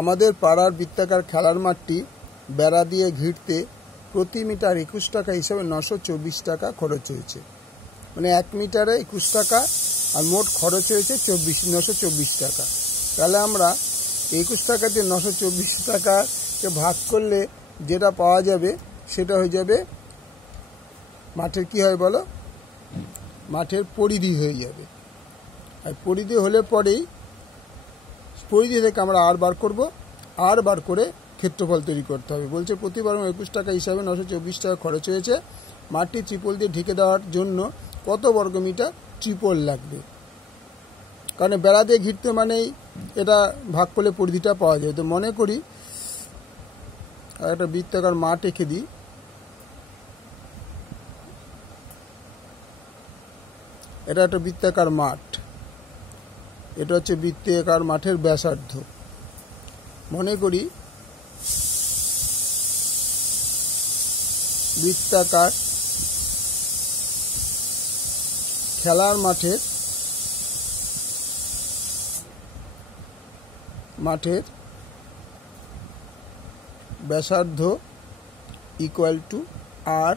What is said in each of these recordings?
আমাদের পাড়ার বৃত্তাকার খেলার মাঠটি বেড়া দিয়ে ঘিরতে প্রতি মিটার 21 টাকা হিসাবে 924 টাকা খরচ হয়েছে। মানে 1 মিটারে 21 টাকা আর মোট খরচ হয়েছে 924 টাকা। তাহলে আমরা 21 টাকা দিয়ে 924 টাকাকে ভাগ করলে যেটা পাওয়া যাবে সেটা হয়ে যাবে মাঠের কি হয় বলো, মাঠের পরিধি হয়ে যাবে। আর পরিধি হলে পরেই পরিধি থেকে আমরা আর বার করব, আর বার করে ক্ষেত্রফল তৈরি করতে হবে। বলছে প্রতিবার 21 টাকা হিসাবে 924 টাকা খরচ হয়েছে। মাঠটি ত্রিপল দিয়ে ঢেকে দেওয়ার জন্য কত বর্গমিটার ত্রিপল লাগবে? কারণ বেড়া দিয়ে ঘিরতে মানেই এটা ভাগ করলে পরিধিটা পাওয়া যায়। তো মনে করি একটা বৃত্তাকার মাঠ এঁকে দিই। এটা একটা বৃত্তাকার মাঠ, এটা হচ্ছে বৃত্তাকার মাঠের ব্যাসার্ধ। মনে করি বৃত্তাকার খেলার মাঠের ব্যাসার্ধ ইকুয়াল টু আর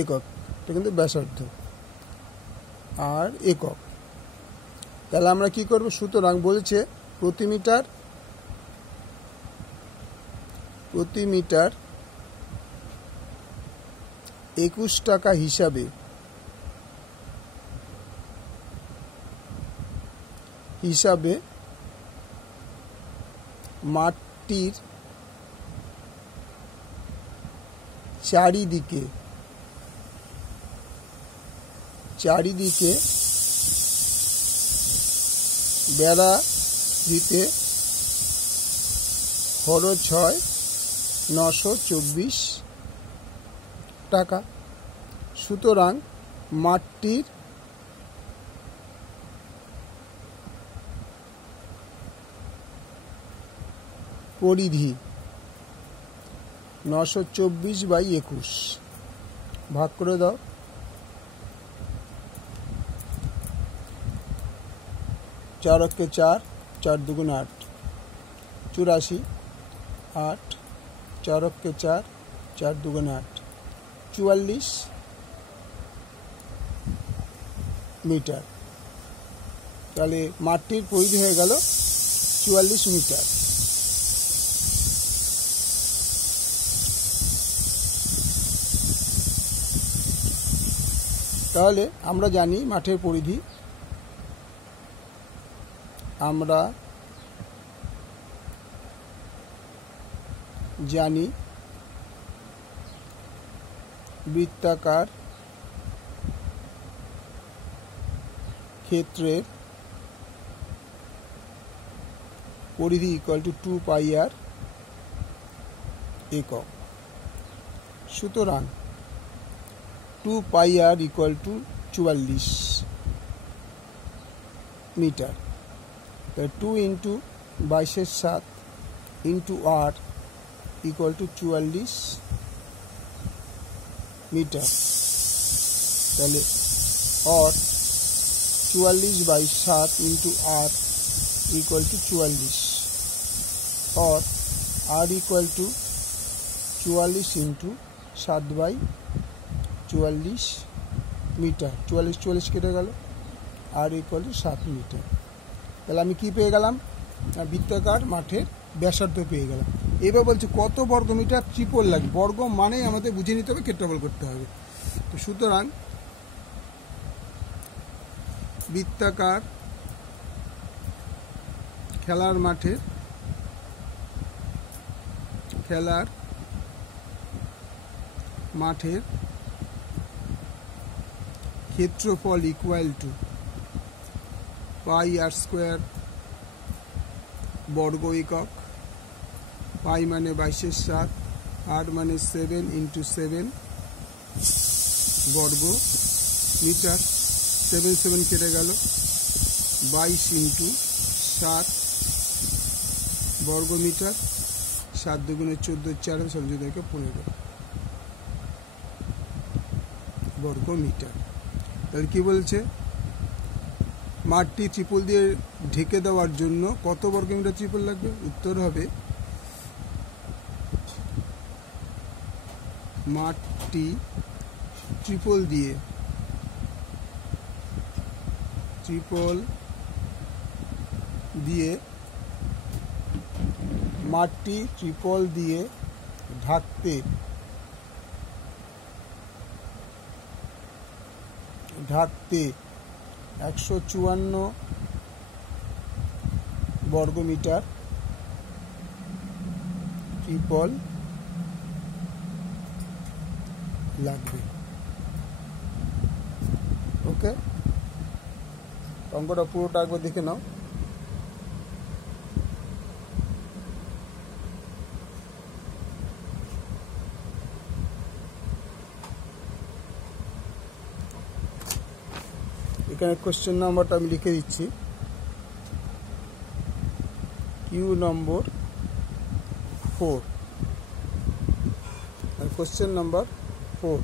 একক। এটা কিন্তু ব্যাসার্ধ আর একক। তাহলে আমরা কি করব? সুতরাং বলছে প্রতি মিটার 21 টাকা হিসাবে মাঠটির চারিদিকে বেড়া দিতে খরচ হয় 924 টাকা। সুতরাং মাঠটির পরিধি 924/21 ভাগ করে দাও। 4 অক্ষে 4, 4 দুগুণে 8, 84, 8, 4 অক্ষে 4, 4 দুগুণে 8, 44 মিটার। তাহলে মাঠটির পরিধি হয়ে গেল 44 মিটার। তাহলে আমরা জানি মাঠের পরিধি, আমরা জানি বৃত্তাকার ক্ষেত্রের পরিধি ইকুয়াল টু 2 পাই আর একক। সুতরাং 2 pi r equal to 44 metre. 2 into 22/7 into r equal to 44 metre. তাহলে r 44/7 into r equal to 44, r equal to 44 into 7/44 metre. 44 কেটে গেল, আর ইকুয়াল টু 7 মিটার। তাহলে আমি কি পেয়ে গেলাম? বৃত্তাকার মাঠের ব্যাসার্ধ পেয়ে গেলাম। এবার বলছে কত বর্গমিটার ত্রিপল লাগবে। বর্গ মানেই আমাদের বুঝে নিতে হবে ক্ষেত্রফল করতে হবে। তো সুতরাং বৃত্তাকার খেলার মাঠের ক্ষেত্রফল equal to pi r square বর্গ একক। পাই মানে 22/7, আর মানে 7 ইন্টু 7 বর্গ মিটার। 7 কেটে গেল, 22 ইন্টু 7 বর্গ মিটার। 7 দুগুণে 14, 4 15 বর্গ মিটার। তাহলে কি বলছে? মাঠটি ত্রিপল দিয়ে ঢেকে দেওয়ার জন্য কত বর্গমিটার ত্রিপল লাগবে? উত্তর হবে মাঠটি ত্রিপল দিয়ে মাঠটি ত্রিপল দিয়ে ঢাকতে 154 বর্গমিটার ত্রিপল লাগবে। ওকে, অঙ্কটা পুরোটা একবার দেখে নাও। এখানে কোশ্চেন নাম্বারটা আমি লিখে দিচ্ছি, কিউ নম্বর 4, কোশ্চেন নাম্বার 4।